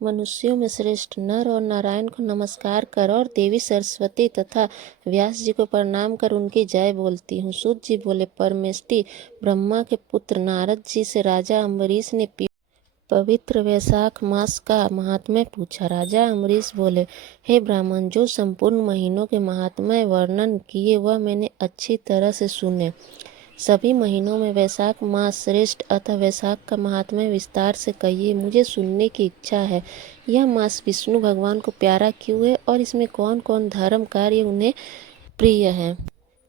मनुष्यों में श्रेष्ठ नर और नारायण को नमस्कार कर और देवी सरस्वती तथा व्यास जी को प्रणाम कर उनकी जय बोलती हूँ। सूत जी बोले, परमेष्टि ब्रह्मा के पुत्र नारद जी से राजा अम्बरीश ने पवित्र वैशाख मास का महात्म्य पूछा। राजा अम्बरीश बोले, हे ब्राह्मण, जो संपूर्ण महीनों के महात्म्य वर्णन किए वह मैंने अच्छी तरह से सुने। सभी महीनों में वैशाख मास श्रेष्ठ, अतः वैशाख का महात्म्य विस्तार से कहिए, मुझे सुनने की इच्छा है। यह मास विष्णु भगवान को प्यारा क्यों है और इसमें कौन कौन धर्म कार्य उन्हें प्रिय है?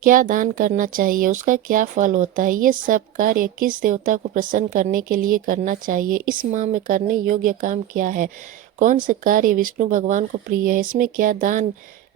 क्या दान करना चाहिए, उसका क्या फल होता है? ये सब कार्य किस देवता को प्रसन्न करने के लिए करना चाहिए? इस माह में करने योग्य काम क्या है? कौन से कार्य विष्णु भगवान को प्रिय है? इसमें क्या दान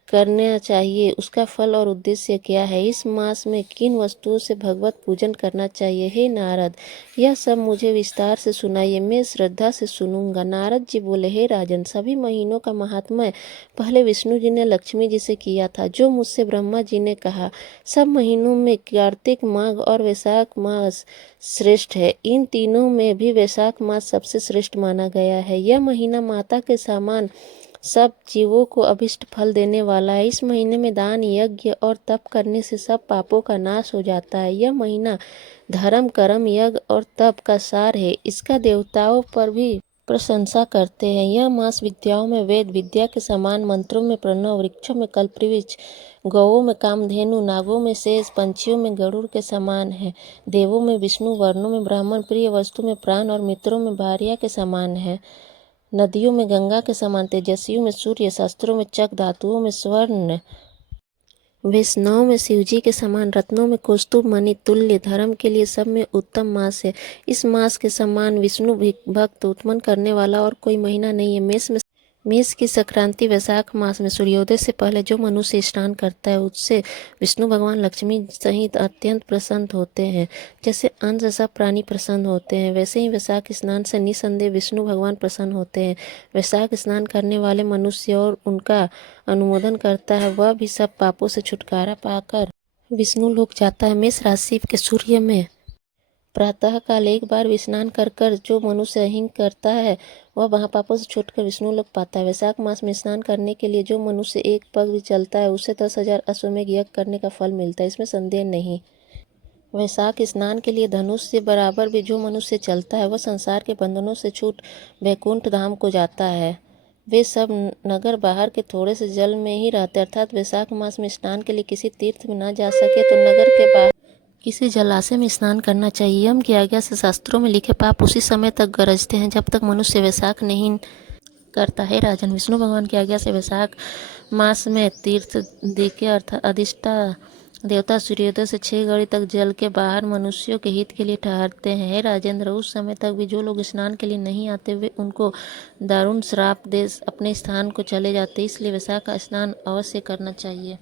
करना चाहिए, उसका फल और उद्देश्य क्या है? इस मास में किन वस्तुओं से भगवत पूजन करना चाहिए? हे नारद, यह सब मुझे विस्तार से सुनाइए, मैं श्रद्धा से सुनूंगा। नारद जी बोले, हे राजन, सभी महीनों का महात्म्य पहले विष्णु जी ने लक्ष्मी जी से किया था, जो मुझसे ब्रह्मा जी ने कहा। सब महीनों में कार्तिक माघ और वैशाख मास श्रेष्ठ है। इन तीनों में भी वैशाख मास सबसे श्रेष्ठ माना गया है। यह महीना माता के समान सब जीवों को अभिष्ट फल देने वाला है। इस महीने में दान, यज्ञ और तप करने से सब पापों का नाश हो जाता है। यह महीना धर्म, कर्म, यज्ञ और तप का सार है। इसका देवताओं पर भी प्रशंसा करते हैं। यह मास विद्याओं में वेद विद्या के समान, मंत्रों में प्रणव, वृक्षों में कल्पवृक्ष, गौओं में कामधेनु, नागों में शेष, पंछियों में गरुड़ के समान है। देवों में विष्णु, वर्णों में ब्राह्मण, प्रिय वस्तु में प्राण और मित्रों में भार्या के समान है। नदियों में गंगा के समान, तेजस्वियों में सूर्य, शास्त्रों में चक, धातुओं में स्वर्ण, वैष्णव में शिवजी के समान, रत्नों में कौस्तुभ मणि तुल्य, धर्म के लिए सब में उत्तम मास है। इस मास के समान विष्णु भक्त उत्पन्न करने वाला और कोई महीना नहीं है। मेष की संक्रांति वैशाख मास में सूर्योदय से पहले जो मनुष्य स्नान करता है उससे विष्णु भगवान लक्ष्मी सहित अत्यंत प्रसन्न होते हैं। जैसे अन्न से सब प्राणी प्रसन्न होते हैं, वैसे ही वैशाख स्नान से निसंदेह विष्णु भगवान प्रसन्न होते हैं। वैशाख स्नान करने वाले मनुष्य और उनका अनुमोदन करता है, वह भी सब पापों से छुटकारा पाकर विष्णु लोक जाता है। मेष राशि के सूर्य में प्रातः काल एक बार स्नान कर कर जो मनुष्य अहिंग करता है वह महापापों से छूटकर विष्णु लोक पाता है। वैशाख मास में स्नान करने के लिए जो मनुष्य एक पग भी चलता है उसे 10,000 अश्वमेध यज्ञ करने का फल मिलता है, इसमें संदेह नहीं। वैशाख स्नान के लिए धनुष से बराबर भी जो मनुष्य चलता है वह संसार के बंधनों से छूट वैकुंठ धाम को जाता है। वे सब नगर बाहर के थोड़े से जल में ही रहते, अर्थात वैशाख मास में स्नान के लिए किसी तीर्थ में न जा सके तो नगर के बाहर किसी जलाशय में स्नान करना चाहिए। यम की आज्ञा से शास्त्रों में लिखे पाप उसी समय तक गरजते हैं जब तक मनुष्य वैशाख नहीं करता है। राजन, विष्णु भगवान की आज्ञा से वैशाख मास में तीर्थ देके अर्थात अधिष्ठा देवता सूर्योदय से 6 घड़ी तक जल के बाहर मनुष्यों के हित के लिए ठहरते हैं। हे राजेंद्र, उस समय तक भी जो लोग स्नान के लिए नहीं आते वे उनको दारुण श्राप दे अपने स्थान को चले जाते, इसलिए वैशाख का स्नान अवश्य करना चाहिए।